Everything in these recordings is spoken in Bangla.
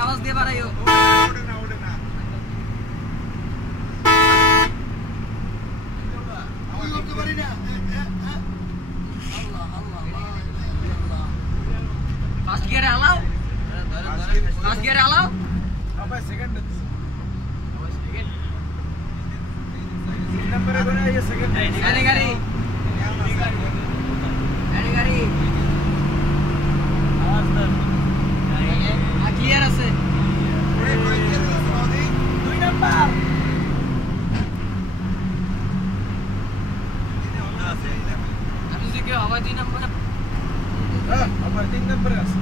आवाज দিয়ে বাড়াইও ওড়ে না আমি করতে পারি না আল্লাহ আল্লাহ আল্লাহ ফার্স্ট গিয়ারে আলাও ফার্স্ট গিয়ারে আলাও আবার সেকেন্ড নম্বরে করে এই সেকেন্ড গাড়ি গাড়ি আওয়াজ দাও ক্লিয়ার আছে দুই নাম্বার আমি যদি কেউ আবার দুই নাম্বার আবার তিন নম্বরে আছে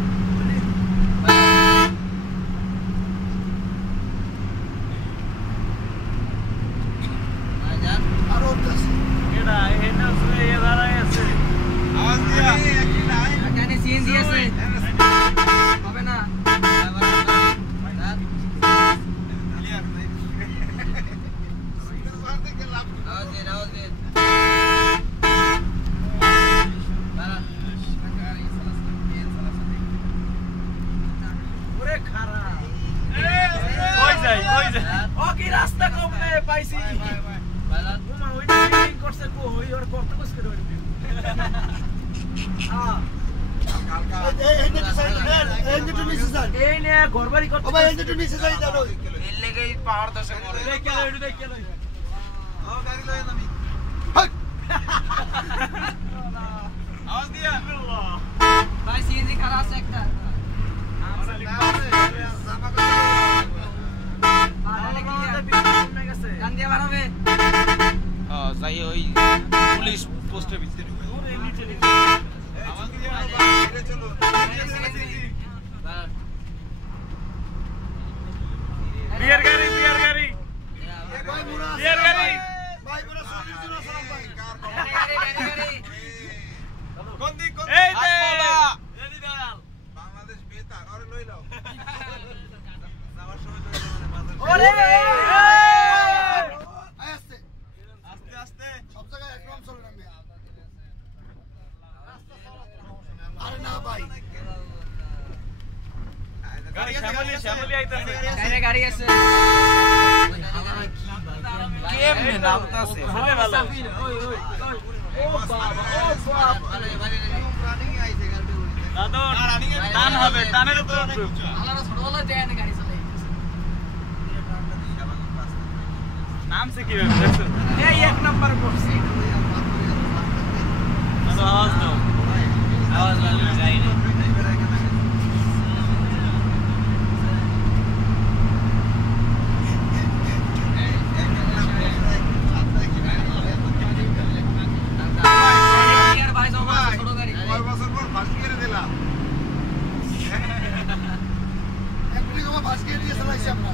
আরো আছে কেডা এনা শুনে এ দাঁড়ায় আছে আওয়াজ দিয়া এখানে সিএনজি আছে হবে না ক্লিয়ার সুপার থেকে লাভ আওয়াজ দে ওরে খারাপ কই যাই ও কি রাস্তা কমনে পাইছি ওমা ওই মিটিং করছে কো হই ওর কত কষ্ট করে ওই হ্যাঁ এই নে ঘরবাড়ি করতে এর লেগেই পাহাড় দশে মরে দেখে লই গাড়ি লয় নামি আওয়াজ দিয়া ভাই সিএনজি খারাপ আছে একটা গান দিয়ে বাড়াবে যাই ওই পুলিশ পোস্টের ভিতরে আওয়াজ দিয়া বাইরে চলো বিয়ার গাড়ি ভাই বড় সলিড জন্য সালাম ভাই কোন দিক এই দে রেডি দাঁড়াল বাংলাদেশ বেতা আরে লই লাও যাওয়ার সময় লই লাও ওরে আস্তে আস্তে সব জায়গায় একদম চলে নামবে আরে না ভাই গাড়ি শ্যামলি আইতাছে গাড়ি গাড়ি আছে কেমনে নামতা আছে ভালো ভালো ও বাবা রানিং আইছে গাড়ি দাদু টান হবে টানের উপর আলাদা ছোটবেলা যায় না গাড়ি চালাই নাম সে কি দেখছো এই এক নাম্বার করছে দাদু আওয়াজ দাও আওয়াজ ভালো যাই না ভাই জমা ছোট গাড়ি কয় বছর পর ফার্স্ট গিয়ারে দিলাম এমনি কো ফার্স্ট গিয়ারে দিয়ে চালাইছি আমরা